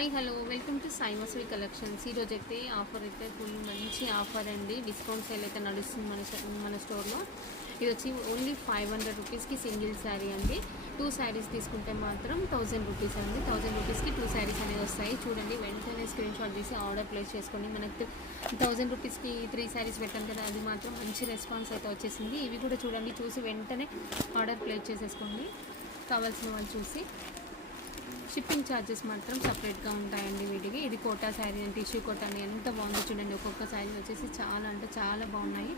Hi hello welcome to Sai Masoori collections. ఈరోజు అయితే offer అయితే ఫుల్ మంచి ఆఫర్ అండి. డిస్కౌంట్ సేల్ అయితే నడుస్తుంది మన స్టోర్లో. ఇది వచ్చి ఓన్లీ 500 రూపీస్కి సింగిల్ శారీ అండి. 2 శారీస్ తీసుకుంటే మాత్రం 1000 రూపీస్ అండి. 1000 రూపీస్కి 2 శారీస్ అనేవి వస్తాయి. చూడండి, వెంటనే స్క్రీన్ షాట్ తీసి ఆర్డర్ ప్లేస్ చేసుకోండి. మనకి 1000 రూపీస్కి 3 శారీస్ పెట్టాం కదా, అది మాత్రం మంచి రెస్పాన్స్ అయితే వచ్చేసింది. ఇవి కూడా చూడండి, చూసి వెంటనే ఆర్డర్ ప్లేస్ చేసేసుకోండి కావాల్సిన వాళ్ళు చూసి. షిప్పింగ్ ఛార్జెస్ మాత్రం సపరేట్గా ఉంటాయండి వీటికి. ఇది కోటా శారీ అని, టిష్యూ కోటా అని ఎంత బాగుందో చూడండి. ఒక్కొక్క శారీ వచ్చేసి చాలా అంటే చాలా బాగున్నాయి.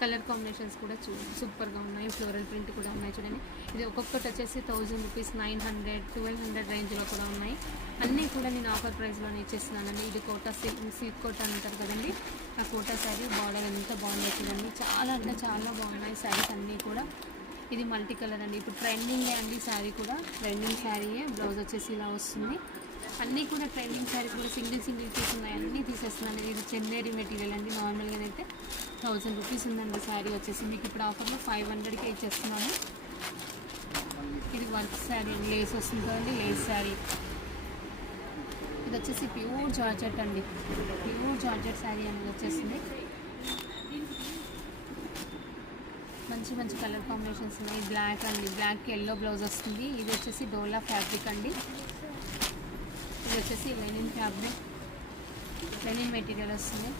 కలర్ కాంబినేషన్స్ కూడా సూపర్గా ఉన్నాయి. ఫ్లోరల్ ప్రింట్ కూడా ఉన్నాయి చూడండి. ఇది ఒక్కొక్కటి వచ్చేసి 1000 రూపీస్, 900, 1200 రేంజ్లో కూడా ఉన్నాయి. అన్నీ కూడా నేను ఆఫర్ ప్రైస్లోనే ఇచ్చేస్తున్నానండి. ఇది కోటా సిల్క్ కోటా అంటారు కదండి, ఆ కోటా శారీ బార్డర్ ఎంత బాగుందో చూడండి. చాలా అంటే చాలా బాగున్నాయి శారీస్ అన్నీ కూడా. ఇది మల్టీ కలర్ అండి, ఇప్పుడు ట్రెండింగే అండి. శారీ కూడా ట్రెండింగ్ శారీయే. బ్లౌజ్ వచ్చేసి ఇలా వస్తుంది. అన్నీ కూడా ట్రెండింగ్ శారీస్ కూడా సింగిల్ పీస్ ఉన్నాయి, అన్నీ తీసేస్తున్నాను. ఇది చందేరి మెటీరియల్ అండి. నార్మల్గా అయితే 1000 రూపీస్ ఉందండి శారీ వచ్చేసి. మీకు ఇప్పుడు ఆఫర్లో 500కే ఇచ్చేస్తున్నాను. ఇది వర్క్ శారీ అండి, లేస్ వస్తుంది కదండి, లేస్ శారీ. ఇది వచ్చేసి ప్యూర్ జార్జెట్ అండి, ప్యూర్ జార్జెట్ శారీ అనేది వచ్చేసింది. మంచి మంచి కలర్ కాంబినేషన్స్ ఉన్నాయి. బ్లాక్ అండి, బ్లాక్కి ఎల్లో బ్లౌజ్ వస్తుంది. ఇది వచ్చేసి డోలా ఫ్యాబ్రిక్ అండి. ఇది వచ్చేసి లెనిన్ ఫ్యాబ్రిక్, లెనిన్ మెటీరియల్ వస్తుంది.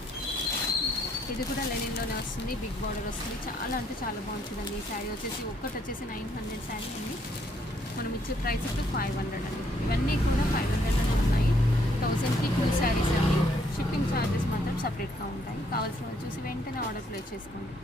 ఇది కూడా లెనిన్లోనే వస్తుంది, బిగ్ బార్డర్ వస్తుంది. చాలా అంటే చాలా బాగుంటుందండి ఈ శారీ వచ్చేసి. ఒక్కటి వచ్చేసి 900 శారీ అండి. మనం ఇచ్చే ప్రైస్ ఇప్పుడు 500 అండి. ఇవన్నీ కూడా 500లోనే ఉన్నాయి. 1000కి 2 శారీస్ అండి. షిప్పింగ్ ఛార్జెస్ మాత్రం సపరేట్గా ఉంటాయి. కావాల్సిన వాళ్ళు చూసి వెంటనే ఆర్డర్ ప్లేస్ చేసుకోండి.